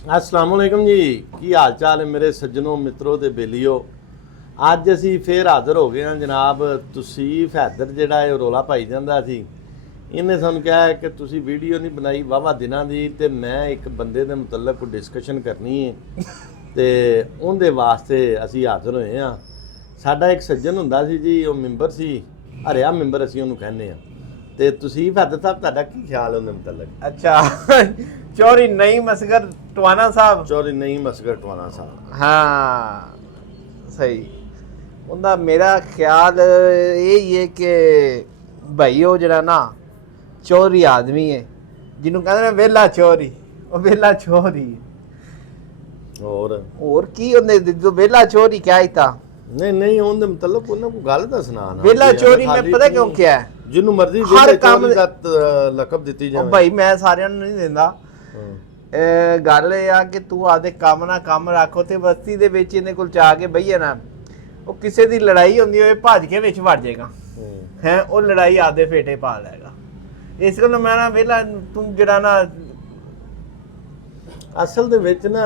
अस्सलाम वालेकुम जी। की हाल चाल है मेरे सज्जनों मित्रों ते बेलियो। ਅੱਜ ਅਸੀਂ ਫੇਰ ਹਾਜ਼ਰ ਹੋ ਗਏ ਹਾਂ ਜਨਾਬ। ਤਸੀਫ ਹੈਦਰ ਜਿਹੜਾ ਇਹ ਰੋਲਾ ਪਾਈ ਜਾਂਦਾ ਸੀ, ਇਹਨੇ ਸਾਨੂੰ ਕਿਹਾ ਹੈ ਕਿ ਤੁਸੀਂ ਵੀਡੀਓ ਨਹੀਂ ਬਣਾਈ ਵਾਹਵਾ ਦਿਨਾਂ ਦੀ, ਤੇ ਮੈਂ ਇੱਕ ਬੰਦੇ ਦੇ ਮੁਤਲਕ ਕੋਈ ਡਿਸਕਸ਼ਨ ਕਰਨੀ ਹੈ ਤੇ ਉਹਦੇ ਵਾਸਤੇ ਅਸੀਂ ਹਾਜ਼ਰ ਹੋਏ ਹਾਂ। ਸਾਡਾ ਇੱਕ ਸੱਜਣ ਹੁੰਦਾ ਸੀ ਜੀ, ਉਹ ਮੈਂਬਰ ਸੀ, ਹਰਿਆ ਮੈਂਬਰ ਅਸੀਂ ਉਹਨੂੰ ਕਹਿੰਦੇ ਹਾਂ। ਤੇ ਤਸੀਫ ਹੈਦਰ ਸਾਹਿਬ, ਤੁਹਾਡਾ ਕੀ ਖਿਆਲ ਉਹਦੇ ਮੁਤਲਕ? अच्छा चौरी नई मसगर टवाना साहब। ਚੌਧਰੀ ਨਹੀਂ ਮਸਗਰ ਟਵਾਣਾ ਸਾਹਿਬ। हाँ सही। उनका मेरा ख्याल यही है कि भाई वो जरा ना चोरी आदमी है, जिन्हों कहते हैं वेला चोरी, वो वेला चोरी और की उन्हें जो वेला चोरी क्या ही था। नहीं नहीं ਉਹਦੇ ਮੁਤਲਕ ਉਹਨਾਂ ਕੋਈ ਗੱਲ ਦੱਸਣਾ ਨਾ। वेला चोरी मैं पता क्यों क्या है, ਜਿਹਨੂੰ ਮਰਜ਼ੀ ਹਰ ਵੇਲੇ ਕੰਮ ਚੋਰੀ ਦਾ ਲਕਬ ਦਿੱਤੀ ਉਹ ਜਾਵੇ। ਭਾਈ ਮੈਂ ਸਾਰਿਆਂ ਨੂੰ ਨਹੀਂ ਦਿੰਦਾ। ਗੱਲ ਇਹ ਆ ਕਿ ਤੂੰ ਆਦੇ ਕੰਮ ਨਾਲ ਕੰਮ ਰੱਖੋ ਤੇ ਬਸਤੀ ਦੇ ਵਿੱਚ ਇਹਨੇ ਕੋਲ ਜਾ ਕੇ ਬਈਏ ਨਾ, ਉਹ ਕਿਸੇ ਦੀ ਲੜਾਈ ਹੁੰਦੀ ਹੋਏ ਭੱਜ ਕੇ ਵਿੱਚ ਵੜ ਜਾਏਗਾ ਹੈ, ਉਹ ਲੜਾਈ ਆਦੇ ਫੇਟੇ ਪਾ ਲੈਗਾ। ਇਸ ਕਰਕੇ ਮੈਂ ਨਾ ਵੇਲਾ ਤੂੰ ਜਿਹੜਾ ਨਾ ਅਸਲ ਦੇ ਵਿੱਚ ਨਾ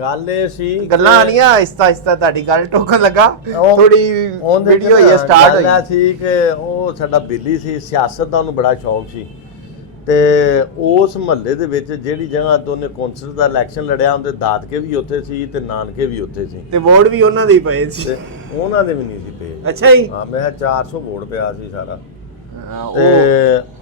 ਗੱਲ ਇਹ ਸੀ, ਗੱਲਾਂ ਆਣੀਆਂ ਆਹਿਸਤਾ ਆਹਿਸਤਾ ਤੁਹਾਡੀ ਗੱਲ ਟੋਕਣ ਲੱਗਾ, ਥੋੜੀ ਵੀਡੀਓ ਹੀ ਸਟਾਰਟ ਹੋਈ ਸੀ ਕਿ ਉਹ ਸਾਡਾ ਬਿੱਲੀ ਸੀ, ਸਿਆਸਤ ਦਾ ਉਹਨੂੰ ਬੜਾ ਸ਼ੌਕ ਸੀ, ਤੇ ਉਸ ਮਹੱਲੇ ਦੇ ਵਿੱਚ ਜਿਹੜੀ ਜਗ੍ਹਾ ਤੋਂ ਉਹਨੇ ਕੌਂਸਲ ਦਾ ਇਲੈਕਸ਼ਨ ਲੜਿਆ, ਉਹਦੇ ਦਾਦਕੇ ਵੀ ਉੱਥੇ ਸੀ ਤੇ ਨਾਨਕੇ ਵੀ ਉੱਥੇ ਸੀ, ਤੇ ਵੋਟ ਵੀ ਉਹਨਾਂ ਦੇ ਹੀ ਪਏ ਸੀ। ਤੇ ਉਹਨਾਂ ਦੇ ਵੀ ਨਹੀਂ ਸੀ ਪਏ। ਅੱਛਾ ਜੀ। ਹਾਂ, ਮੈਂ 400 ਵੋਟ ਪਿਆ ਸੀ ਸਾਰਾ। ਤੇ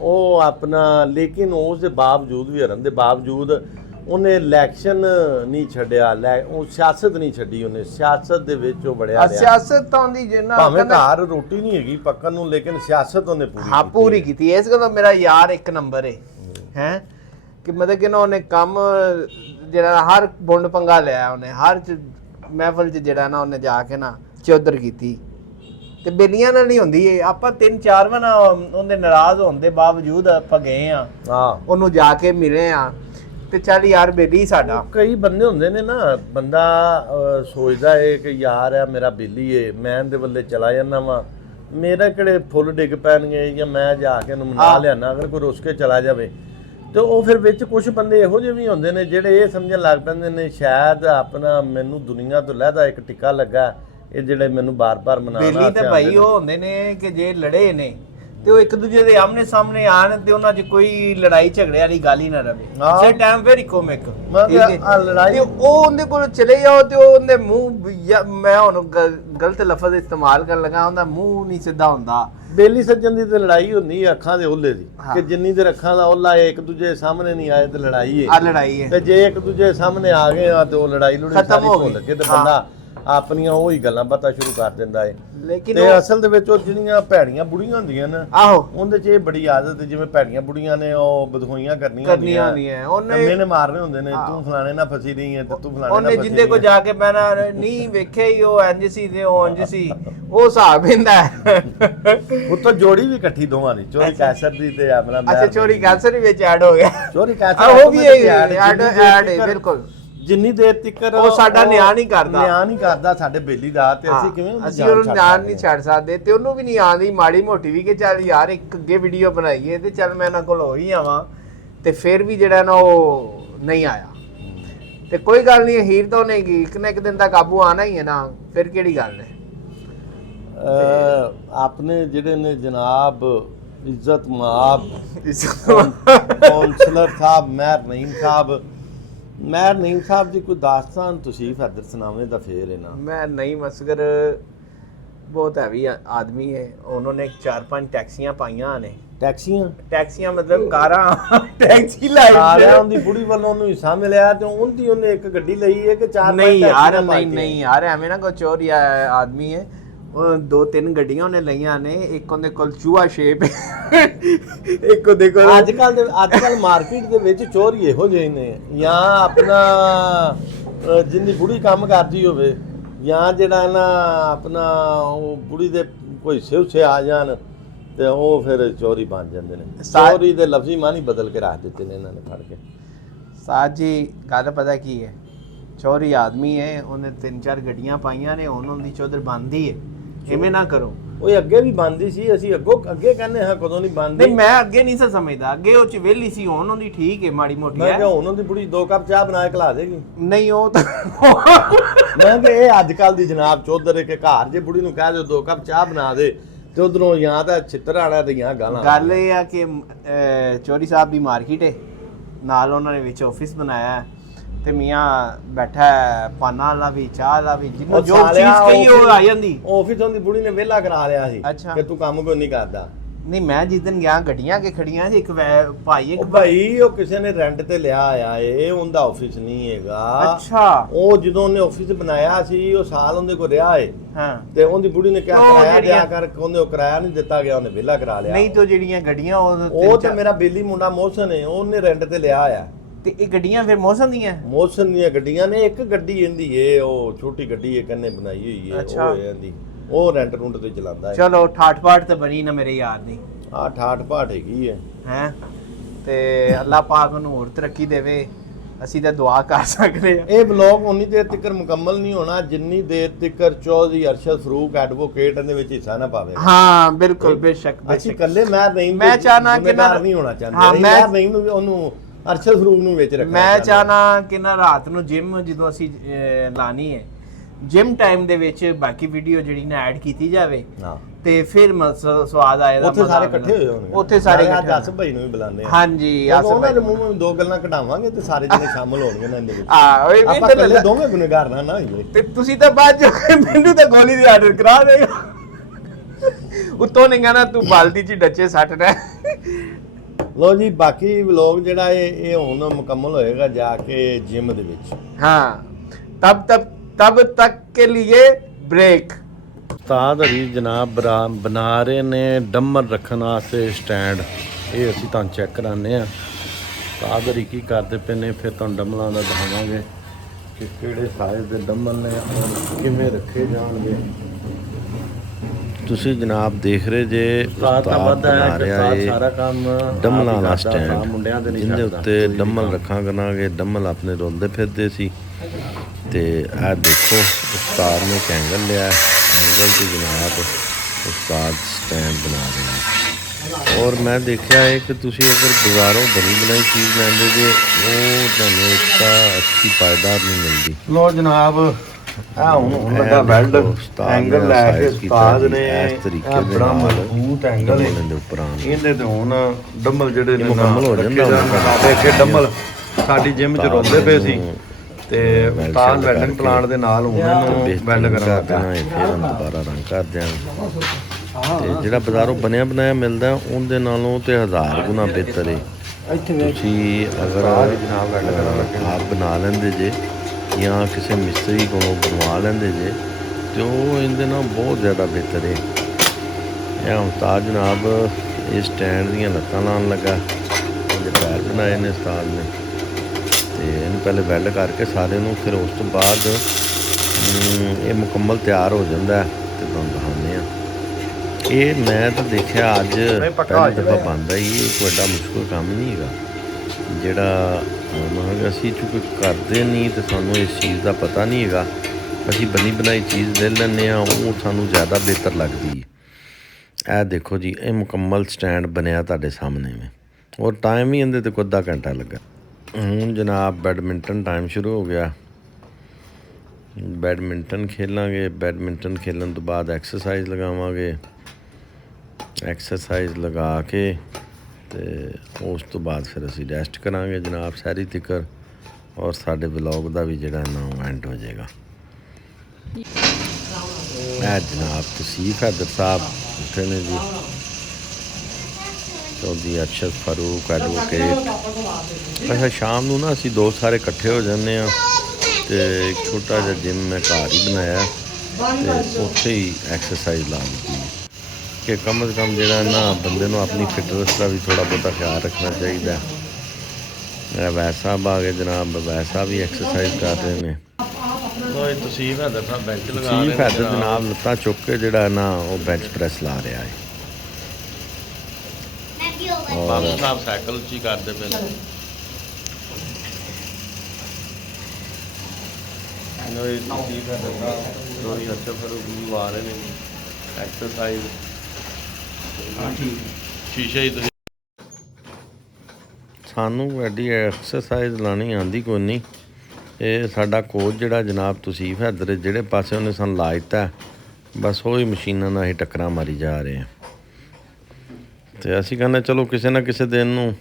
ਉਹ ਆਪਣਾ, ਲੇਕਿਨ ਉਸ ਦੇ ਬਾਵਜੂਦ ਵੀ, ਹਰਨ ਦੇ ਬਾਵਜੂਦ ਉਹਨੇ ਇਲੈਕਸ਼ਨ ਨਹੀਂ ਛੱਡਿਆ, ਉਹ ਸਿਆਸਤ ਨਹੀਂ ਛੱਡੀ ਉਹਨੇ, ਸਿਆਸਤ ਦੇ ਵਿੱਚ ਉਹ ਬੜਿਆ ਰਿਹਾ। ਸਿਆਸਤ ਤਾਂ ਉਹਦੀ ਜਿੰਨਾ ਭਾਵੇਂ ਘਰ ਰੋਟੀ ਨਹੀਂ ਹੈਗੀ ਪੱਕਣ ਨੂੰ, ਲੇਕਿਨ ਸਿਆਸਤ ਉਹਨੇ ਪੂਰੀ ਹਾਂ ਪੂਰੀ ਕੀਤੀ। ਇਸ ਗੱਲ ਮੇਰਾ ਯਾਰ ਇੱਕ ਨੰਬਰ ਹੈ ਕਿ ਮਤਲਬ ਕਿ ਨਾ ਉਹਨੇ ਕੰਮ ਜਿਹੜਾ ਹਰ ਬੁੰਡ ਪੰਗਾ ਲਿਆ, ਉਹਨੇ ਹਰ ਮਹਿਫਲ 'ਚ ਜਿਹੜਾ ਨਾ ਉਹਨੇ ਜਾ ਕੇ ਨਾ ਚੌਧਰ ਕੀਤੀ। ਤੇ ਬੇਲੀਆਂ ਨਾਲ ਨਹੀਂ ਹੁੰਦੀ। ਆਪਾਂ 3-4 ਵਾਰ ਨਾ ਉਹਦੇ ਨਾਰਾਜ਼ ਹੋਣ ਦੇ ਬਾਵਜੂਦ ਆਪਾਂ ਗਏ ਆ, ਉਹਨੂੰ ਜਾ ਕੇ ਮਿਲੇ ਆ, ਤੇ ਚੱਲ ਯਾਰ ਬੇਲੀ ਸਾਡਾ। ਕਈ ਬੰਦੇ ਹੁੰਦੇ ਨੇ ਨਾ, ਬੰਦਾ ਸੋਚਦਾ ਏ ਕਿ ਯਾਰ ਆ ਮੇਰਾ ਬੇਲੀ ਏ, ਮੈਂ ਇਹਦੇ ਵੱਲੇ ਚਲਾ ਜਾਂਦਾ ਵਾ, ਮੇਰਾ ਕਿਹੜੇ ਫੁੱਲ ਡਿੱਗ ਪੈਣਗੇ, ਜਾਂ ਮੈਂ ਜਾ ਕੇ ਉਹਨੂੰ ਮਨਾ ਲਿਆਣਾ ਅਗਰ ਕੋਈ ਰੁੱਸ ਕੇ ਚਲਾ ਜਾਵੇ। ਤੇ ਉਹ ਫਿਰ ਵਿੱਚ ਕੁਝ ਬੰਦੇ ਇਹੋ ਜਿਹੇ ਵੀ ਹੁੰਦੇ ਨੇ ਜਿਹੜੇ ਇਹ ਸਮਝਣ ਲੱਗ ਪੈਂਦੇ ਨੇ ਸ਼ਾਇਦ ਆਪਣਾ ਮੈਨੂੰ ਦੁਨੀਆ ਤੋਂ ਲਹਿਦਾ ਇੱਕ ਟਿੱਕਾ ਲੱਗਾ, ਇਹ ਜਿਹੜੇ ਮੈਨੂੰ ਬਾਰ-ਬਾਰ ਮਨਾਉਣਾ। ਬੇਲੀ ਤਾਂ ਭਾਈ ਉਹ ਹੁੰਦੇ ਨੇ ਕਿ ਜੇ ਲੜੇ ਨੇ ਤੇ ਉਹ ਇੱਕ ਦੂਜੇ ਦੇ ਆਮਨੇ ਸਾਹਮਣੇ ਆਣ ਤੇ ਉਹਨਾਂ 'ਚ ਕੋਈ ਲੜਾਈ ਝਗੜੇ ਵਾਲੀ ਗੱਲ ਹੀ ਨਾ ਰਵੇ। ਉਸੇ ਟਾਈਮ ਫਿਰ ਇੱਕੋ ਮਿੱਕ ਲੜਾਈ, ਉਹ ਉਹਦੇ ਕੋਲ ਚਲੇ ਜਾਓ ਤੇ ਉਹ ਉਹਦੇ ਮੂੰਹ, ਮੈਂ ਹੁਣ ਗਲਤ ਲਫ਼ਜ਼ ਇਸਤੇਮਾਲ ਕਰਨ ਲੱਗਾ, ਉਹਦਾ ਮੂੰਹ ਨਹੀਂ ਸਿੱਧਾ ਹੁੰਦਾ। ਬੇਲੀ ਸੱਜਣ ਦੀ ਤੇ ਲੜਾਈ ਹੁੰਦੀ ਹੈ ਅੱਖਾਂ ਦੇ ਓਲੇ ਦੀ, ਕਿ ਜਿੰਨੀ ਦੇਰ ਅੱਖਾਂ ਦਾ ਓਲਾ ਇੱਕ ਦੂਜੇ ਸਾਹਮਣੇ ਨਹੀਂ ਆਏ ਤੇ ਲੜਾਈ ਹੈ। ਲੜਾਈ ਹੈ, ਤੇ ਜੇ ਇੱਕ ਦੂਜੇ ਸਾਹਮਣੇ ਆ ਗਏ ਆ ਤੇ ਉਹ ਲੜਾਈ ਖਤਮ ਹੋ ਗਈ ਤੇ ਬੰਦਾ ਆਪਣੀਆਂ ਉਹੀ ਗੱਲਾਂ ਬਾਤਾਂ ਸ਼ੁਰੂ ਕਰ ਦਿੰਦਾ ਏ। ਲੇਕਿਨ ਤੇ ਅਸਲ ਦੇ ਵਿੱਚ ਉਹ ਜਿਹੜੀਆਂ ਭੈੜੀਆਂ ਬੁੜੀਆਂ ਹੁੰਦੀਆਂ ਨੇ, ਆਹੋ ਉਹਦੇ 'ਚ ਇਹ ਬੜੀ ਆਦਤ ਹੈ, ਜਿਵੇਂ ਭੈੜੀਆਂ ਬੁੜੀਆਂ ਨੇ ਉਹ ਬਦਖੋਈਆਂ ਕਰਨੀਆਂ ਹੁੰਦੀਆਂ, ਉਹਨੇ ਮਾਰਨੇ ਹੁੰਦੇ ਨੇ, ਤੂੰ ਫਲਾਣੇ ਨਾਲ ਫਸੀ ਰਹੀ ਹੈ ਤੇ ਤੂੰ ਫਲਾਣੇ ਨਾਲ ਉਹਨੇ ਜਿੰਦੇ ਕੋ ਜਾ ਕੇ ਪੈਣਾ ਨਹੀਂ ਵੇਖਿਆ ਹੀ ਉਹ ਇੰਜ ਸੀ ਤੇ ਉਹ ਇੰਜ ਸੀ, ਉਹ ਹਿਸਾਬ ਹੁੰਦਾ ਉੱਤੋਂ ਜੋੜੀ ਵੀ ਇਕੱਠੀ ਦੋਵਾਂ ਦੀ, ਚੋਰੀ ਕੈਸਰ ਦੀ ਤੇ ਆਪਣਾ। ਅੱਛਾ, ਚੋਰੀ ਕੈਸਰ ਵੀ ਵਿੱਚ ਐਡ ਹੋ ਗਿਆ। ਚੋਰੀ ਕੈਸਰ ਉਹ ਵੀ ਐਡ ਬਿਲਕੁਲ। ਜਿੰਨੀ ਦੇਰ ਤੱਕ ਉਹ ਸਾਡਾ ਨਿਆਂ ਨਹੀਂ ਕਰਦਾ ਸਾਡੇ ਬੇਲੀ ਦਾ, ਤੇ ਅਸੀਂ ਕਿਵੇਂ ਅਸੀਂ ਉਹਨੂੰ ਜਾਨ ਨਹੀਂ ਛੱਡ ਸਕਦੇ, ਤੇ ਉਹਨੂੰ ਵੀ ਨਹੀਂ ਆਉਂਦੀ ਮਾੜੀ ਮੋਟੀ ਵੀ ਕਿ ਚੱਲ ਯਾਰ ਇੱਕ ਅੱਗੇ ਵੀਡੀਓ ਬਣਾਈਏ ਤੇ ਚੱਲ ਮੈਂ ਇਹਨਾਂ ਕੋਲ ਹੋ ਹੀ ਆਵਾਂ, ਤੇ ਫਿਰ ਵੀ ਜਿਹੜਾ ਨਾ ਉਹ ਨਹੀਂ ਆਇਆ। ਤੇ ਕੋਈ ਗੱਲ ਨਹੀਂ, ਹੀਰ ਤਾਂ ਉਹਨੇ ਇੱਕ ਨਾ ਇੱਕ ਦਿਨ ਤਾਂ ਕਾਬੂ ਆਣਾ ਹੀ ਹੈ ਨਾ, ਫਿਰ ਕਿਹੜੀ ਗੱਲ ਹੈ। ਆਪਣੇ ਜਿਹੜੇ ਨੇ ਜਨਾਬ ਇੱਜ਼ਤ ਮਾਬ ਕੌਂਸਲਰ ਸਾਹਿਬ ਮਹਿਰ ਨਈਮ ਸਾਹਿਬ ਦੀ ਕੋਈ ਦਾਸਤਾਨ ਤੁਸੀਂ ਫਦਰ ਸੁਣਾਵੇਂ ਤਾਂ ਫੇਰ ਹੈ ਨਾ। ਮੈਂ ਨਈਮ ਅਸਗਰ ਬਹੁਤ ਹੈਵੀ ਆਦਮੀ ਹੈ, ਉਹਨਾਂ ਨੇ 4-5 ਟੈਕਸੀਆਂ ਪਾਈਆਂ ਨੇ। ਟੈਕਸੀਆਂ ਮਤਲਬ ਕਾਰਾਂ, ਟੈਕਸੀ ਲਾਈ ਸਾਰਿਆਂ ਦੀ ਬੁੜੀ ਵੱਲੋਂ ਉਹਨੂੰ ਹਿੱਸਾ ਮਿਲਿਆ, ਤੇ ਉਹਨੇ ਇੱਕ ਗੱਡੀ ਲਈ ਹੈ ਕਿ 4-5 ਨਹੀਂ ਯਾਰ ਐਵੇਂ ਨਾ ਕੋਈ ਚੋਰੀ ਆਦਮੀ ਹੈ। ਉਹ 2-3 ਗੱਡੀਆਂ ਉਹਨੇ ਲਈਆਂ ਨੇ, ਇੱਕ ਉਹਦੇ ਕੋਲ ਚੂਹਾ ਸ਼ੇਪ, ਇੱਕ ਉਹਦੇ ਕੋਲ ਅੱਜ ਕੱਲ ਮਾਰਕੀਟ ਦੇ ਵਿੱਚ ਚੋਰੀ ਇਹੋ ਜਿਹੇ ਨੇ, ਜਾਂ ਆਪਣਾ ਜਿੰਨੀ ਬੁੜੀ ਕੰਮ ਕਰਦੀ ਹੋਵੇ, ਜਾਂ ਜਿਹੜਾ ਨਾ ਆਪਣਾ ਉਹ ਬੁੜੀ ਦੇ ਕੋਈ ਹਿੱਸੇ ਆ ਜਾਣ ਤੇ ਉਹ ਫਿਰ ਚੋਰੀ ਬਣ ਜਾਂਦੇ ਨੇ। ਚੋਰੀ ਦੇ ਲਫ਼ਜ਼ੀ ਮਾਨੀ ਬਦਲ ਕੇ ਰੱਖ ਦਿੱਤੇ ਨੇ ਇਹਨਾਂ ਨੇ ਫੜ ਕੇ। ਸਾਜ ਜੀ ਗੱਲ ਪਤਾ ਕੀ ਹੈ, ਚੋਰੀ ਆਦਮੀ ਹੈ, ਉਹਨੇ 3-4 ਗੱਡੀਆਂ ਪਾਈਆਂ ਨੇ, ਉਹਨਾਂ ਦੀ ਚੌਧਰ ਬੰਦੀ ਹੈ, ਐਵੇਂ ਨਾ ਕਰੋ। ਉਹ ਅੱਗੇ ਵੀ ਬੰਦੀ ਸੀ, ਅਸੀਂ ਅੱਗੇ ਕਹਿੰਦੇ ਹਾਂ ਕਦੋਂ ਨਹੀਂ ਬੰਦੀ। ਨਹੀਂ ਮੈਂ ਅੱਗੇ ਨਹੀਂ ਸੀ ਸਮਝਦਾ, ਅੱਗੇ ਉਹ ਚ ਵਿਹਲੀ ਸੀ, ਹੁਣ ਉਹਦੀ ਠੀਕ ਹੈ ਮਾੜੀ ਮੋਟੀ ਮੈਂ ਹੈ। ਕਿਹਾ ਹੁਣ ਉਹਦੀ ਬੁੜੀ 2 ਕੱਪ ਚਾਹ ਬਣਾ ਕੇ ਖਿਲਾ ਦੇਗੀ। ਨਹੀਂ ਉਹ ਤਾਂ ਮੈਂ ਕਿਹਾ ਇਹ ਅੱਜ ਕੱਲ ਦੀ ਜਨਾਬ ਚੌਧਰ ਕੇ ਘਰ ਜੇ ਬੁੜੀ ਨੂੰ ਕਹਿ ਦਿਓ 2 ਕੱਪ ਚਾਹ ਬਣਾ ਦੇ ਤੇ ਉਧਰੋਂ ਜਾਂ ਤਾਂ ਛਿੱਤਰ ਆਣਾ ਤੇ ਜਾਂ ਗਾਲਾਂ। ਗੱਲ ਇਹ ਆ ਕਿ ਚੌਧਰੀ ਸਾਹਿਬ ਦੀ ਮਾਰਕੀਟ ਹੈ, ਨਾਲ ਉਹਨਾਂ ਨੇ ਵਿੱਚ ਆਫਿਸ ਬਣਾਇਆ ਹੈ, ਤੇ ਮੀਆਂ ਬੈਠਾ ਹੈ, ਪਾਨਾ ਵਾਲਾ ਵੀ, ਚਾਹ ਵਾਲਾ ਵੀ, ਜਿਹਨੂੰ ਜੋ ਚੀਜ਼ ਕਹੀ ਉਹ ਆ ਜਾਂਦੀ। ਆਫਿਸ ਦੀ ਬੁੜੀ ਨੇ ਵਿਹਲਾ ਕਰਾ ਲਿਆ ਸੀ ਅੱਛਾ। ਕਿ ਤੂੰ ਕੰਮ ਕੋਈ ਨਹੀਂ ਕਰਦਾ। ਨਹੀਂ ਮੈਂ ਜਿਸ ਦਿਨ ਗਿਆ ਗੱਡੀਆਂ ਕੇ ਖੜੀਆਂ ਸੀ, ਇੱਕ ਭਾਈ ਉਹ ਭਾਈ ਉਹ ਕਿਸੇ ਨੇ ਰੈਂਟ ਤੇ ਲਿਆ ਆਇਆ ਏ, ਉਹਦਾ ਆਫਿਸ ਨਹੀਂ ਹੈਗਾ। ਅੱਛਾ। ਉਹ ਜਦੋਂ ਉਹਨੇ ਆਫਿਸ ਬਣਾਇਆ ਸੀ ਉਹ ਸਾਲ ਉਹਦੇ ਕੋਲ ਰਿਹਾ ਏ, ਹਾਂ, ਤੇ ਉਹਦੀ ਬੁੜੀ ਨੇ ਕਿਹਾ ਉਹ ਕਿਰਾਇਆ ਦਿਆ ਜਿਹੜੀਆਂ- ਕਰ, ਉਹਨੇ ਉਹ ਕਿਰਾਇਆ ਨਹੀਂ ਦਿੱਤਾ ਗਿਆ, ਉਹਨੇ ਵਿਹਲਾ ਕਰਾ ਲਿਆ। ਨਹੀਂ ਤਾਂ ਜਿਹੜੀਆਂ ਗੱਡੀਆਂ ਉਹ ਤੇ ਮੇਰਾ ਬੇਲੀ ਮੁੰਡਾ ਮੋਹਸਨ ਹੈ, ਉਹਨੇ ਰੈਂਟ ਤੇ ਲਿਆ ਆਇਆ। ਤੇ ਇਹ ਗੱਡੀਆਂ ਫਿਰ ਮੌਸਮ ਦੀਆਂ? ਮੋਹਸਨ ਦੀਆਂ ਗੱਡੀਆਂ ਨੇ, ਇੱਕ ਗੱਡੀ ਇਹਦੀ ਏ, ਉਹ ਛੋਟੀ ਗੱਡੀ ਏ ਕੰਨੇ ਬਣਾਈ ਹੋਈ ਏ, ਅੱਛਾ। ਉਹ ਇਹਦੀ, ਉਹ ਰੈਂਟ ਰੂੰਟ ਤੇ ਚਲਾਉਂਦਾ ਹੈ। ਚਲੋ ਠਾਠ ਪਾਠ ਤਾਂ ਬਣੀ ਨਾ ਮੇਰੇ ਯਾਰ ਦੀ ਆ ਠਾਠ ਭਾਠ ਹੈਗੀ ਹੈ। ਹੈ, ਤੇ ਅੱਲਾਹ ਪਾਕ ਨੂੰ ਹੋਰ ਤਰੱਕੀ ਦੇਵੇ, ਅਸੀਂ ਤਾਂ ਦੁਆ ਕਰ ਸਕਦੇ ਆ। ਇਹ ਵਲੌਗ ਉਨੀ ਦੇਰ ਤੱਕ ਮੁਕੰਮਲ ਨਹੀਂ ਹੋਣਾ ਜਿੰਨੀ ਦੇਰ ਤੱਕ ਚੌਧਰੀ ਅਰਸ਼ਦ ਫਰੂਕ ਐਡਵੋਕੇਟ ਇਹਦੇ ਵਿੱਚ ਹਿੱਸਾ ਨਾ ਪਾਵੇ। ਹਾਂ ਬਿਲਕੁਲ, ਬੇਸ਼ੱਕ ਅਸੀਂ ਬੇਸ਼ੱਕ। ਇਕੱਲੇ ਮੈਂ ਚਾਹਨਾ ਕਿ ਨਾ ਨਹੀਂ ਹੋਣਾ ਚਾਹੁੰਦੇ। ਹਾਂ, ਮੈਂ ਨਹੀਂ ਨੂੰ ਉਹਨੂੰ ਅਰਸ਼ਦ ਫਰੂਕ ਨੂੰ ਵਿੱਚ ਰੱਖਣਾ। ਮੈਂ ਚਾਹਨਾ ਕਿ ਨਾ ਰਾਤ ਨੂੰ ਜਿਮ ਜਦੋਂ ਅਸੀਂ ਲਾਣੀ ਹੈ, ਜਿਮ ਟਾਈਮ ਦੇ ਵਿੱਚ ਬਾਕੀ ਵੀਡੀਓ ਜਿਹੜੀ ਨਾ ਐਡ ਕੀਤੀ ਜਾਵੇ, ਹਾਂ, ਤੇ ਫਿਰ ਸਵਾਦ ਆਏਗਾ। ਉੱਥੇ ਸਾਰੇ ਇਕੱਠੇ ਹੋਏ ਹੋਣਗੇ, ਉੱਥੇ ਸਾਰੇ ਅੱਜ ਇਕੱਠੇ। 10 ਭਾਈ ਨੂੰ ਵੀ ਬੁਲਾਉਂਦੇ ਆ। ਹਾਂਜੀ, ਉਹਨਾਂ ਦੇ ਮੂੰਹ ਵਿੱਚ 2 ਗੱਲਾਂ ਕਢਾਵਾਂਗੇ ਤੇ ਸਾਰੇ ਜਣੇ ਸ਼ਾਮਲ ਹੋਣਗੇ ਨਾ ਇਹਦੇ ਵਿੱਚ। ਆ ਓਏ ਆਪਾਂ ਇਕੱਲੇ ਦੋਵੇਂ ਗੁਨੇਗਾਰ ਨਾ ਹੋਈਏ। ਤੇ ਤੁਸੀਂ ਤਾਂ ਬਾਅਦ ਜੋ ਮੈਨੂੰ ਤਾਂ ਗੋਲੀ ਦੀ ਆਰਡਰ ਕਰਾ ਦੇਗਾ। ਉੱਤੋਂ ਨੇ ਕਹਿਣਾ ਤੂੰ ਬਾਲਟੀ 'ਚ ਡੱਚੇ ਸੱਟਣਾ। ਲੋ ਜੀ, ਬਾਕੀ ਵਲੌਗ ਜਿਹੜਾ ਇਹ ਹੁਣ ਮੁਕੰਮਲ ਹੋਏਗਾ ਜਾ ਕੇ ਜਿਮ ਦੇ ਵਿੱਚ। हाँ, तब तक के लिए ब्रेक। ਉਸਤਾਦ ਹਰੀ ਜਨਾਬ ਬਣਾ ਰਹੇ ਨੇ ਡੰਮਰ ਰੱਖਣ ਵਾਸਤੇ ਸਟੈਂਡ। ਇਹ ਅਸੀਂ ਤੁਹਾਨੂੰ ਚੈੱਕ ਕਰਾਉਂਦੇ ਆ ਉਸਤਾਦ ਹਰੀ ਕੀ ਕਰਦੇ ਪਏ ਨੇ, ਫਿਰ ਤੁਹਾਨੂੰ ਡੰਮਲਾਂ ਦਾ ਦਿਖਾਵਾਂਗੇ ਕਿ ਕਿਹੜੇ ਸਾਈਜ਼ ਦੇ ਡੰਮਲ ਨੇ ਔਰ ਕਿਵੇਂ ਰੱਖੇ ਜਾਣਗੇ। ਤੁਸੀਂ ਜਨਾਬ ਦੇਖ ਰਹੇ ਜੇ ਉਸਤਾਦ ਬਣਾ ਰਿਹਾ ਹੈ ਸਾਰਾ ਕੰਮ ਡੰਮਲਾਂ ਦਾ ਸਟੈਂਡ, ਮੁੰਡਿਆਂ ਦੇ ਨਹੀਂ ਜਿਹਦੇ ਉੱਤੇ ਡੰਮਲ ਰੱਖਾਂ ਕਰਾਂਗੇ। ਡੰਮਲ ਆਪਣੇ ਰੋਲਦੇ ਫਿਰਦੇ ਸੀ ਤੇ ਇਹ ਦੇਖੋ ਉਸਤਾਦ ਨੇ ਐਂਗਲ ਲਿਆ, ਐਂਗਲ ਤੇ ਜਨਾਬ ਉਸਤਾਦ ਸਟੈਂਡ ਬਣਾ ਰਹੇ ਨੇ। ਔਰ ਮੈਂ ਦੇਖਿਆ ਹੈ ਕਿ ਤੁਸੀਂ ਅਗਰ ਬਾਜ਼ਾਰੋਂ ਬਣੀ ਬਣਾਈ ਚੀਜ਼ ਲੈਂਦੇ ਜੇ ਉਹ ਤੁਹਾਨੂੰ ਇੱਕ ਅੱਛੀ ਪਾਇਦਾਰ ਨਹੀਂ ਮਿਲਦੀ। ਲੋ ਜਨਾਬ ਆ ਹੁਣ ਲੱਗਾ ਵੈਲਡ ਐਂਗਲ ਲੈ ਕੇ ਉਸਤਾਦ ਨੇ ਇਸ ਤਰੀਕੇ ਦੇ ਨਾਲ ਮਜ਼ਬੂਤ ਐਂਗਲ ਦੇ ਉੱਪਰ ਆਉਣ ਇਹਦੇ ਤੇ ਹੁਣ ਡੰਬਲ ਜਿਹੜੇ ਨੇ ਮੁਕੰਮਲ ਹੋ ਜਾਂਦਾ। ਦੇਖੇ ਡੰਬਲ ਸਾਡੀ ਜਿਮ ਚ ਰੋਂਦੇ ਪਏ ਸੀ ਤੇ ਉਸਤਾਦ ਵੈਲਡਿੰਗ ਪਲਾਂਟ ਦੇ ਨਾਲ ਉਹਨਾਂ ਨੂੰ ਵੈਲਡ ਕਰਾ ਦੇਣਾ ਹੈ, ਫਿਰ ਦੁਬਾਰਾ ਰੰਗ ਕਰ ਦਿਆਂਗੇ। ਤੇ ਜਿਹੜਾ ਬਾਜ਼ਾਰੋਂ ਬਣਿਆ ਬਣਾਇਆ ਮਿਲਦਾ ਉਹਦੇ ਨਾਲੋਂ ਤੇ 1000 ਗੁਣਾ ਬਿਹਤਰ ਹੈ। ਤੁਸੀਂ ਅਗਰ ਆਪ ਬਣਾ ਲੈਂਦੇ ਜੇ ਜਾਂ ਕਿਸੇ ਮਿਸਤਰੀ ਕੋਲੋਂ ਬਣਵਾ ਲੈਂਦੇ ਜੇ ਤੇ ਉਹ ਇਹਦੇ ਨਾਲ ਬਹੁਤ ਜ਼ਿਆਦਾ ਬਿਹਤਰ ਹੈ। ਇਹ ਉਸਤਾਦ ਜਨਾਬ ਇਹ ਸਟੈਂਡ ਦੀਆਂ ਲੱਤਾਂ ਲਾਉਣ ਲੱਗਾ, ਇਹਦੇ ਪੈਰ ਬਣਾਏ ਨੇ ਉਸਤਾਦ ਨੇ ਤੇ ਇਹਨੂੰ ਪਹਿਲੇ ਵੈਲਡ ਕਰਕੇ ਸਾਰੇ ਨੂੰ, ਫਿਰ ਉਸ ਤੋਂ ਬਾਅਦ ਇਹ ਮੁਕੰਮਲ ਤਿਆਰ ਹੋ ਜਾਂਦਾ ਤੇ ਤੁਹਾਨੂੰ ਦਿਖਾਉਂਦੇ ਹਾਂ। ਇਹ ਮੈਂ ਤਾਂ ਦੇਖਿਆ ਅੱਜ ਪਹਿਲੀ ਦਫਾ ਬਣਦਾ ਹੀ, ਇਹ ਕੋਈ ਵੱਡਾ ਮੁਸ਼ਕਲ ਕੰਮ ਨਹੀਂ ਹੈਗਾ। ਜਿਹੜਾ ਮਤਲਬ ਅਸੀਂ ਚੁੱਕ ਕਰਦੇ ਨਹੀਂ ਤੇ ਸਾਨੂੰ ਇਸ ਚੀਜ਼ ਦਾ ਪਤਾ ਨਹੀਂ ਹੈਗਾ, ਅਸੀਂ ਬਣੀ ਬਣਾਈ ਚੀਜ਼ ਲੈ ਲੈਂਦੇ ਹਾਂ, ਉਹ ਸਾਨੂੰ ਜ਼ਿਆਦਾ ਬਿਹਤਰ ਲੱਗਦੀ ਹੈ। ਇਹ ਦੇਖੋ ਜੀ, ਇਹ ਮੁਕੰਮਲ ਸਟੈਂਡ ਬਣਿਆ ਤੁਹਾਡੇ ਸਾਹਮਣੇ में, ਔਰ ਟਾਈਮ ਹੀ ਇਹਦੇ ਤੇ ਕੋਈ ਅੱਧਾ ਘੰਟਾ ਲੱਗਾ। ਹੁਣ ਜਨਾਬ ਬੈਡਮਿੰਟਨ ਟਾਈਮ ਸ਼ੁਰੂ ਹੋ ਗਿਆ, ਬੈਡਮਿੰਟਨ ਖੇਲਾਂਗੇ। ਬੈਡਮਿੰਟਨ ਖੇਲਣ ਤੋਂ ਬਾਅਦ ਐਕਸਰਸਾਈਜ਼ ਲਗਾਵਾਂਗੇ, ਐਕਸਰਸਾਈਜ਼ ਲਗਾ ਕੇ ਤੇ ਉਸ ਤੋਂ ਬਾਅਦ ਫਿਰ ਅਸੀਂ ਰੈਸਟ ਕਰਾਂਗੇ ਜਨਾਬ ਸਾਰੀ ਤਿਕਰ, ਔਰ ਸਾਡੇ ਵਲੌਗ ਦਾ ਵੀ ਜਿਹੜਾ ਨਾ ਉਹ ਐਂਡ ਹੋ ਜਾਏਗਾ। ਇਹ ਜਨਾਬ ਤਸੀਫ ਹੈਦਰ ਸਾਹਿਬ ਉੱਥੇ ਨੇ ਜੀ, ਚੌਧਰੀ ਅਰਸ਼ਦ ਫਰੂਕ ਐਡਵੋਕੇਟ। ਅੱਛਾ, ਸ਼ਾਮ ਨੂੰ ਨਾ ਅਸੀਂ ਦੋਸਤ ਸਾਰੇ ਇਕੱਠੇ ਹੋ ਜਾਂਦੇ ਹਾਂ ਤੇ ਇੱਕ ਛੋਟਾ ਜਿਹਾ ਜਿਮ ਮੈਂ ਘਰ ਹੀ ਬਣਾਇਆ ਤੇ ਉੱਥੇ ਹੀ ਐਕਸਰਸਾਈਜ਼ ਲਾ ਦਿੱਤੀ ਕਿ ਕਮ ਸੇ ਕਮ ਜਿਹੜਾ ਨਾ ਬੰਦੇ ਨੂੰ ਆਪਣੀ ਫਿਟਨੈਸ ਦਾ ਵੀ ਥੋੜ੍ਹਾ ਬਹੁਤਾ ਖਿਆਲ ਰੱਖਣਾ ਚਾਹੀਦਾ। ਮੇਰਾ ਵੈਸਾ ਆ ਗਏ ਜਨਾਬ, ਵੈਸਾ ਵੀ ਐਕਸਰਸਾਈਜ਼ ਕਰ ਰਹੇ ਨੇ। ਤੁਸੀਂ ਹੈਦਰ ਸਾਹਿਬ ਬੈਂਚ ਲਗਾ ਰਹੇ ਨੇ, ਹੈਦਰ ਜਨਾਬ ਲੱਤਾਂ ਚੁੱਕ ਕੇ ਜਿਹੜਾ ਨਾ ਉਹ ਬੈਂਚ ਪ੍ਰੈਸ ਲਾ ਰਿਹਾ ਹੈ। ਬਾਬਾ ਸਾਹਿਬ ਸਾਈਕਲ 'ਚ ਹੀ ਕਰਦੇ ਪਏ ਨੇ। ਚੌਧਰੀ ਅਰਸ਼ਦ ਫਰੂਕ ਵੀ ਆ ਰਹੇ ਨੇ। ਐਕਸਰਸਾਈਜ਼ ਹਾਂ ਠੀਕ ਸ਼ੀਸ਼ੇ ਹੀ ਤੁਸੀਂ ਸਾਨੂੰ ਐਡੀ ਐਕਸਰਸਾਈਜ਼ ਲਾਣੀ ਆਂਦੀ ਕੋਈ ਨਹੀਂ। ਇਹ ਸਾਡਾ ਕੋਚ ਜਿਹੜਾ ਜਨਾਬ ਤਸੀਫ ਹੈਦਰ ਜਿਹੜੇ ਪਾਸੇ ਉਹਨੇ ਸਾਨੂੰ ਲਾ ਦਿੱਤਾ, ਬਸ ਉਹੀ ਮਸ਼ੀਨਾਂ ਨਾਲ ਅਸੀਂ ਟੱਕਰਾਂ ਮਾਰੀ ਜਾ ਰਹੇ ਹਾਂ। ਅਤੇ ਅਸੀਂ ਕਹਿੰਦੇ ਚਲੋ ਕਿਸੇ ਨਾ ਕਿਸੇ ਦਿਨ ਨੂੰ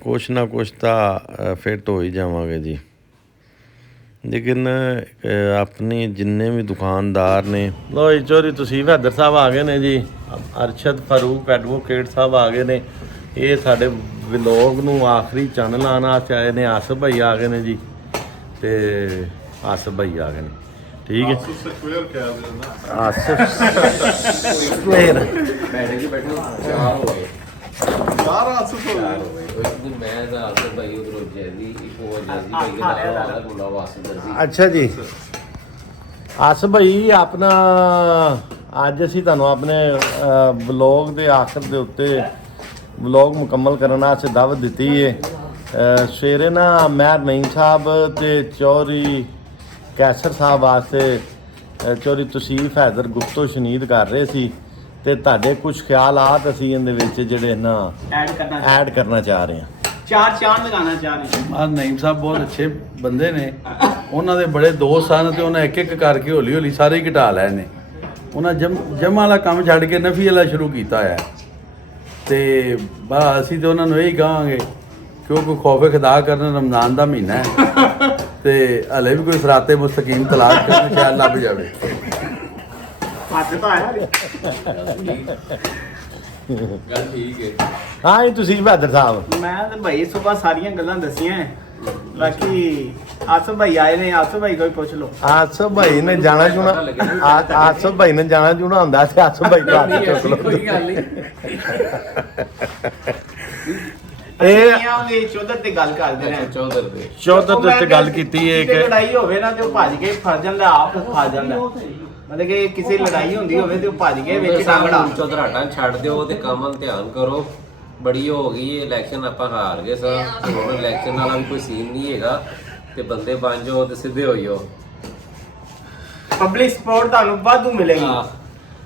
ਕੁਛ ਨਾ ਕੁਛ ਤਾਂ ਫਿੱਟ ਹੋ ਹੀ ਜਾਵਾਂਗੇ ਜੀ। ਲੇਕਿਨ ਆਪਣੀ ਜਿੰਨੇ ਵੀ ਦੁਕਾਨਦਾਰ ਨੇ, ਲੋ ਜੀ ਚੋਰੀ ਤਸੀਫ ਹੈਦਰ ਸਾਹਿਬ ਆ ਗਏ ਨੇ ਜੀ, ਅਰਸ਼ਦ ਫਾਰੂਕ ਐਡਵੋਕੇਟ ਸਾਹਿਬ ਆ ਗਏ ਨੇ। ਇਹ ਸਾਡੇ ਵਲੋਗ ਨੂੰ ਆਖਰੀ ਚੰਨ ਲਾਉਣ ਵਾਸਤੇ ਆਏ ਨੇ। ਆਸਫ ਭਾਈ ਆ ਗਏ ਨੇ ਜੀ, ਤੇ ਆਸਫ ਭਾਈ ਆ ਗਏ ਨੇ। ਠੀਕ ਹੈ, ਆਸਫ ਸਕੁਏਰ ਬੈਠੇ ਬੈਠੇ ਚਾਰ ਹੋ ਗਏ ਸਾਰਾ ਆਸਫ ਹੋ ਗਿਆ। ਮੈਂ ਤਾਂ ਆਸਫ ਭਾਈ ਉਧਰੋਂ ਜੈਦੀ ਇੱਕ ਹੋਰ ਜੈਦੀ ਭਾਈ ਦੇ ਨਾਲ ਵਾਲਾ ਮੁੰਡਾ ਵਾਸਦਰ ਸੀ। ਅੱਛਾ ਜੀ, ਆਸਫ ਭਾਈ ਆਪਣਾ ਅੱਜ ਅਸੀਂ ਤੁਹਾਨੂੰ ਆਪਣੇ ਵਲੋਗ ਦੇ ਆਖਰ ਦੇ ਉੱਤੇ ਵਲੋਗ ਮੁਕੰਮਲ ਕਰਨ ਵਾਸਤੇ ਦਾਵਤ ਦਿੱਤੀ ਹੈ। ਸਵੇਰੇ ਨਾ ਮਹਿਰ ਨਈਮ ਸਾਹਿਬ ਤੇ ਚੌਧਰੀ ਕੈਸਰ ਸਾਹਿਬ ਵਾਸਤੇ ਚੌਧਰੀ ਤਸੀਫ ਹੈਦਰ ਗੁਪਤੋ ਸ਼ਨੀਦ ਕਰ ਰਹੇ ਸੀ, ਤੇ ਤੁਹਾਡੇ ਕੁਝ ਖਿਆਲਾਤ ਅਸੀਂ ਇਹਦੇ ਵਿੱਚ ਜਿਹੜੇ ਨਾ ਐਡ ਕਰਨਾ ਚਾਹ ਰਹੇ ਹਾਂ। ਚਾਰ ਲਗਾਉਣਾ ਚਾਹ ਰਹੇ। ਨਈਮ ਸਾਹਿਬ ਬਹੁਤ ਅੱਛੇ ਬੰਦੇ ਨੇ, ਉਹਨਾਂ ਦੇ ਬੜੇ ਦੋਸਤ ਹਨ ਤੇ ਉਹਨਾਂ ਇੱਕ ਇੱਕ ਕਰਕੇ ਹੌਲੀ ਹੌਲੀ ਸਾਰੇ ਹੀ ਘਟਾ ਲਏ ਨੇ। ਉਹਨਾਂ ਜਮ੍ਹਾਂ ਵਾਲਾ ਕੰਮ ਛੱਡ ਕੇ ਨਫੀ ਵਾਲਾ ਸ਼ੁਰੂ ਕੀਤਾ ਹੈ, ਤੇ ਬਸ ਅਸੀਂ ਤੇ ਉਹਨਾਂ ਨੂੰ ਇਹੀ ਕਹਾਂਗੇ ਕਿਉਂਕਿ ਖੌਫੇ ਖੁਦਾ ਕਰਨ ਰਮਜ਼ਾਨ ਦਾ ਮਹੀਨਾ ਹੈ, ਤੇ ਹਲੇ ਵੀ ਕੋਈ ਸਰਾਤੇ ਮੁਸਤਕੀਮ ਤਲਾਸ਼ ਕਰਨ ਖਿਆਲ ਲੱਭ ਜਾਵੇ। ਹੱਥ ਤਾਂ ਆਇਆ ਗੱਲ ਠੀਕ ਹੈ। ਹਾਂ ਜੀ ਤੁਸੀਂ ਬਹਾਦਰ ਸਾਹਿਬ, ਮੈਂ ਤੇ ਭਾਈ ਸਵੇਰ ਸਾਰੀਆਂ ਗੱਲਾਂ ਦਸੀਆਂ, ਬਾਕੀ ਆਸਫ ਭਾਈ ਆਏ ਨੇ। ਆਸਫ ਭਾਈ ਕੋਈ ਪੁੱਛ ਲਓ। ਆਸਫ ਭਾਈ ਨੇ ਜਾਣਾ ਜੁਣਾ, ਆਸਫ ਭਾਈ ਨੇ ਜਾਣਾ ਜੁਣਾ ਹੁੰਦਾ ਤੇ ਆਸਫ ਭਾਈ ਦਾ ਹੱਥ ਚੁੱਕ ਲਓ। ਕੋਈ ਗੱਲ ਨਹੀਂ। ਇਹ ਆਉਂਦੇ ਚੌਧਰ ਤੇ ਗੱਲ ਕਰਦੇ ਨੇ। ਚੌਧਰ ਦੇ ਚੌਧਰ ਦੇ ਉੱਤੇ ਗੱਲ ਕੀਤੀ ਹੈ ਕਿ ਕਿ ਲੜਾਈ ਹੋਵੇ ਨਾ ਤੇ ਉਹ ਭੱਜ ਕੇ ਫੜ ਜਾਂਦਾ, ਆਪ ਫਸ ਜਾਂਦਾ। ਮਤਲਬ ਕਿ ਕਿਸੇ ਲੜਾਈ ਹੁੰਦੀ ਹੋਵੇ ਤੇ ਉਹ ਭੱਜ ਕੇ ਵਿੱਚ ਟੰਗੜਾ। ਚੌਧਰਾਟਾਂ ਛੱਡ ਦਿਓ ਤੇ ਕੰਮ ਵੱਲ ਧਿਆਨ ਕਰੋ। ਬੜੀ ਹੋ ਗਈ ਇਲੈਕਸ਼ਨ, ਆਪਾਂ ਹਾਰ ਗਏ ਸਾਂ, ਹੁਣ ਇਲੈਕਸ਼ਨ ਵਾਲਾ ਵੀ ਕੋਈ ਸੀਨ ਨਹੀਂ ਹੈਗਾ, ਤੇ ਬੰਦੇ ਬਣ ਜਾਓ ਤੇ ਸਿੱਧੇ ਹੋ ਜਾਓ। ਪਬਲਿਕ ਸਪੋਰਟ ਤੁਹਾਨੂੰ ਵਾਧੂ ਮਿਲੇਗੀ,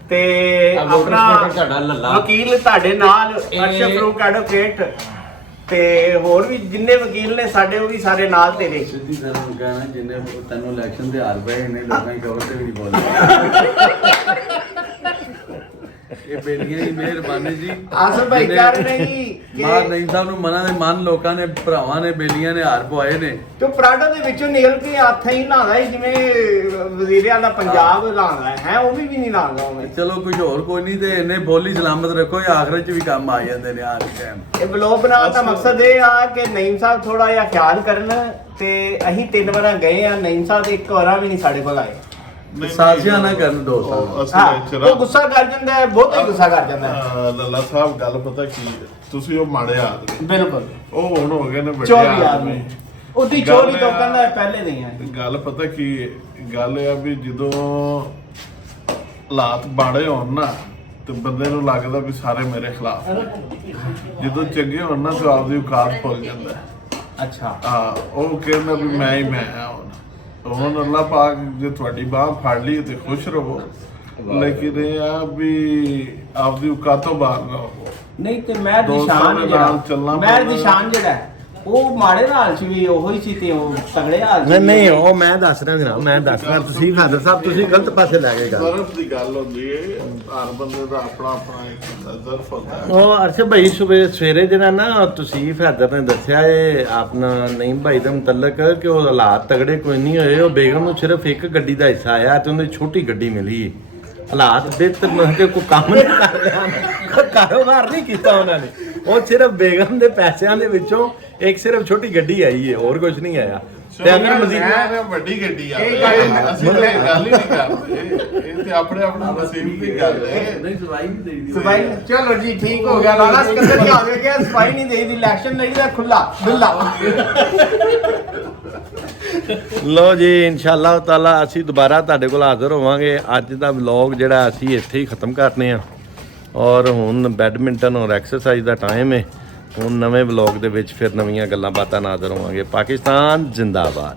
ਤੇ ਆਪਣਾ ਆਪਣਾ ਤੁਹਾਡਾ ਲੱਲਾ ਵਕੀਲ ਤੁਹਾਡੇ ਨਾਲ ਇਹ- ਅਰਸ਼ਦ ਫਾਰੂਕ ਐਡਵੋਕੇਟ, ਤੇ ਹੋਰ ਵੀ ਜਿੰਨੇ ਵਕੀਲ ਨੇ ਸਾਡੇ ਉਹ ਵੀ ਸਾਰੇ ਨਾਲ ਤੇਰੇ। ਸਿੱਧੀ ਤਰ੍ਹਾਂ ਕਹਿਣਾ ਜਿੰਨੇ ਤੈਨੂੰ ਇਲੈਕਸ਼ਨ ਦੇ ਹਾਰ ਪਏ ਨੇ ਲੋਕਾਂ ਦੀ ਕਵਰ ਤੇ ਵੀ ਨਹੀਂ ਬੋਲਦੇ। ਇਹ ਬੇਲੀਆਂ ਦੀ ਮਿਹਰਬਾਨੀ ਜੀ। ਆਸਫ ਭਾਈ ਕਹਿ ਰਹੇ ਨੇ ਜੀ ਕਿ ਮਾਰ ਨਈਮ ਸਾਹਿਬ ਨੂੰ ਮਨਾਂ ਦੇ ਮਨ ਲੋਕਾਂ ਨੇ ਭਰਾਵਾਂ ਨੇ ਬੇਲੀਆਂ ਨੇ ਹਾਰ ਪਵਾਏ ਨੇ। ਤੂੰ ਪਰਾਡੋ ਦੇ ਵਿੱਚੋਂ ਨਿਕਲ ਕੇ ਹੱਥ ਹੀ ਲਾਉਂਦਾ ਸੀ ਜਿਵੇਂ ਵਜ਼ੀਰਿਆਂ ਦਾ ਪੰਜਾਬ ਲਾਉਂਦਾ ਹੈ। ਉਹ ਵੀ ਨਹੀਂ ਲਾਉਂਦਾ ਉਹਨੇ। ਚਲੋ ਕੁਝ ਹੋਰ ਕੋਈ ਨਹੀਂ, ਤੇ ਇਹਨੇ ਬੋਲੀ ਸਲਾਮਤ ਰੱਖੋ, ਇਹ ਆਖਰਤ ਚ ਵੀ ਕੰਮ ਆ ਜਾਂਦੇ ਨੇ ਹਰ ਟਾਈਮ। ਇਹ ਬਲੌਗ ਬਣਾਉਣ ਦਾ ਮਕਸਦ ਇਹ ਆ ਕਿ ਨਈਮ ਸਾਹਿਬ ਥੋੜਾ ਜਿਹਾ ਖਿਆਲ ਕਰਨ, ਤੇ ਅਸੀਂ 3 ਵਾਰਾਂ ਗਏ ਆ, ਨਈਮ ਸਾਹਿਬ ਇੱਕ ਵਾਰਾ ਵੀ ਨਹੀਂ ਸਾਡੇ ਕੋਲ ਆਏ। ਸਾਜ਼ਿਆ ਨਾ ਕਰਨ ਦੋ ਸਾਲ। ਹਾਂ, ਉਹ ਗੁੱਸਾ ਕਰ ਜਾਂਦਾ ਹੈ, ਬਹੁਤ ਹੀ ਗੁੱਸਾ ਕਰ ਜਾਂਦਾ ਹੈ। ਲੱਲਾ ਸਾਹਿਬ ਗੱਲ ਪਤਾ ਕੀ ਹੈ, ਤੁਸੀਂ ਉਹ ਮਾੜੇ ਆਦਮੀ, ਬਿਲਕੁਲ ਉਹ ਹੁਣ ਹੋ ਗਏ ਨੇ ਵੱਡੇ ਚੋਰੀ ਆਦਮੀ। ਉਹਦੀ ਗੱਲ ਚੋਰੀ ਤੋਂ ਇਹ ਆ- ਕਹਿੰਦਾ ਪਹਿਲੇ ਨਹੀਂ ਹੈ। ਗੱਲ ਪਤਾ ਕੀ ਹੈ, ਗੱਲ ਇਹ ਆ ਵੀ ਜਦੋਂ ਹਾਲਾਤ ਬਾੜੇ ਹੋਣ ਨਾ ਤੇ ਬੰਦੇ ਨੂੰ ਲੱਗਦਾ ਵੀ ਸਾਰੇ ਮੇਰੇ ਖਿਲਾਫ ਨੇ। ਜਦੋਂ ਚੰਗੇ ਹੋਣ ਨਾ ਤਾਂ ਆਪਦੀ ਔਕਾਤ ਭੁੱਲ ਜਾਂਦਾ। ਅੱਛਾ, ਹਾਂ, ਉਹ ਕਹਿੰਦਾ ਵੀ ਮੈਂ ਹੀ ਮੈਂ ਆ। ਹੁਣ ਅੱਲਾਹ ਪਾਕ ਜੇ ਤੁਹਾਡੀ ਬਾਹ ਫੜ ਲਈ ਤੇ ਖੁਸ਼ ਰਹੋ, ਲੇਕਿਨ ਇਹ ਆ ਵੀ ਆਪਦੀ ਔਕਾਤੋਂ ਬਾਹਰ ਨਾ ਹੋਵੋ। ਨਹੀਂ ਤੇ ਮਹਿਰ ਦੀ ਦੋਸਤਾਂ ਸ਼ਾਨ ਦੇ ਜਿਹੜਾ ਨਾਲ ਚੱਲਣਾ ਮਹਿਰ ਦੀ ਪੈਂਦਾ। ਸ਼ਾਨ ਜਿਹੜਾ ਹੈ, ਉਹ ਮਾੜੇ ਹਾਲ ਚ ਵੀ ਉਹੀ ਸੀ ਤੇ ਉਹ ਤਗੜੇ ਹਾਲ ਚ ਨਹੀਂ ਵੀ ਨਹੀਂ ਉਹ ਮੈਂ ਦੱਸ ਰਿਹਾ ਜਨਾਬ, ਮੈਂ ਦੱਸ ਰਿਹਾ ਤੁਸੀਂ ਬਹਾਦਰ ਸਾਹਿਬ ਤੁਸੀਂ ਗਲਤ ਪਾਸੇ ਲੈ ਗਏ ਗੱਲ। ਜ਼ਰਫ ਦੀ ਗੱਲ ਹੁੰਦੀ ਹੈ, ਹਰ ਬੰਦੇ ਦਾ ਆਪਣਾ ਆਪਣਾ ਇੱਕ ਜ਼ਰਫ ਹੁੰਦਾ ਹੈ। ਉਹ ਅਰਸ਼ਦ ਭਾਈ ਸਵੇਰੇ ਜਿਹੜਾ ਨਾ ਤਸੀਫ ਹੈਦਰ ਨੇ ਦੱਸਿਆ ਇਹ ਆਪਣਾ ਨਈਮ ਭਾਈ ਦੇ ਮੁਤਲਕ ਕਿ ਉਹ ਹਾਲਾਤ ਤਗੜੇ ਕੋਈ ਨਹੀਂ ਹੋਏ, ਉਹ ਬੇਗਮ ਨੂੰ ਸਿਰਫ ਇੱਕ ਗੱਡੀ ਦਾ ਹਿੱਸਾ ਆਇਆ ਤੇ ਉਹਨੇ ਛੋਟੀ ਗੱਡੀ ਮਿਲੀ। ਹਾਲਾਤ ਬਿਹਤਰ ਮਤਲਬ ਕਿ ਕੋਈ ਕੰਮ ਨਹੀਂ ਕਰ ਰਿਹਾ, ਕੋਈ ਕਾਰੋਬਾਰ ਨਹੀਂ ਕੀਤਾ ਉਹਨਾਂ ਨੇ। ਉਹ ਸਿਰਫ ਬੇਗਮ ਦੇ ਪੈਸਿਆਂ ਦੇ ਵਿੱਚੋਂ ਇੱਕ ਸਿਰਫ ਛੋਟੀ ਗੱਡੀ ਆਈ ਹੈ, ਹੋਰ ਕੁਝ ਨਹੀਂ ਆਇਆ। ਤੇ ਅਗਰ ਮਜ਼ੀਦ ਇਹ ਵੱਡੀ ਗੱਡੀ ਆ, ਇਹ ਗੱਲ- ਅਸੀਂ ਤਾਂ ਇਹ ਗੱਲ ਹੀ ਨਹੀਂ ਕਰਦੇ। ਇਹ ਤੇ ਆਪਣੇ ਆਪਣੇ ਨਸੀਬ ਦੀ ਗੱਲ ਹੈ। ਨਹੀਂ ਸਵਾਈ ਨਹੀਂ ਦੇਈਦੀ। ਸਫਾਈ ਚਲੋ ਜੀ ਠੀਕ ਹੋ ਗਿਆ। ਲਾਲਾ ਸਿਕੰਦਰ ਜੀ ਆ ਗਏ ਕਿ ਸਫਾਈ ਨਹੀਂ ਦੇਈਦੀ, ਇਲੈਕਸ਼ਨ ਨਹੀਂ ਦਾ ਖੁੱਲਾ ਬਿੱਲਾ। ਲੋ ਜੀ ਇਨਸ਼ਾਅੱਲਾ ਤਾਲਾ ਅਸੀਂ ਦੁਬਾਰਾ ਤੁਹਾਡੇ ਕੋਲ ਹਾਜ਼ਰ ਹੋਵਾਂਗੇ। ਅੱਜ ਦਾ ਵਲੌਗ ਜਿਹੜਾ ਅਸੀਂ ਇੱਥੇ ਹੀ ਖਤਮ ਕਰਨੇ ਆ, ਔਰ ਹੁਣ ਬੈਡਮਿੰਟਨ ਔਰ ਐਕਸਰਸਾਈਜ਼ ਦਾ ਟਾਈਮ ਹੈ। ਹੁਣ ਨਵੇਂ ਵਲੌਗ ਦੇ ਵਿੱਚ ਫਿਰ ਨਵੀਆਂ ਗੱਲਾਂ ਬਾਤਾਂ ਨਾਲ ਹਾਜ਼ਰ ਹੋਵਾਂਗੇ। ਪਾਕਿਸਤਾਨ ਜ਼ਿੰਦਾਬਾਦ।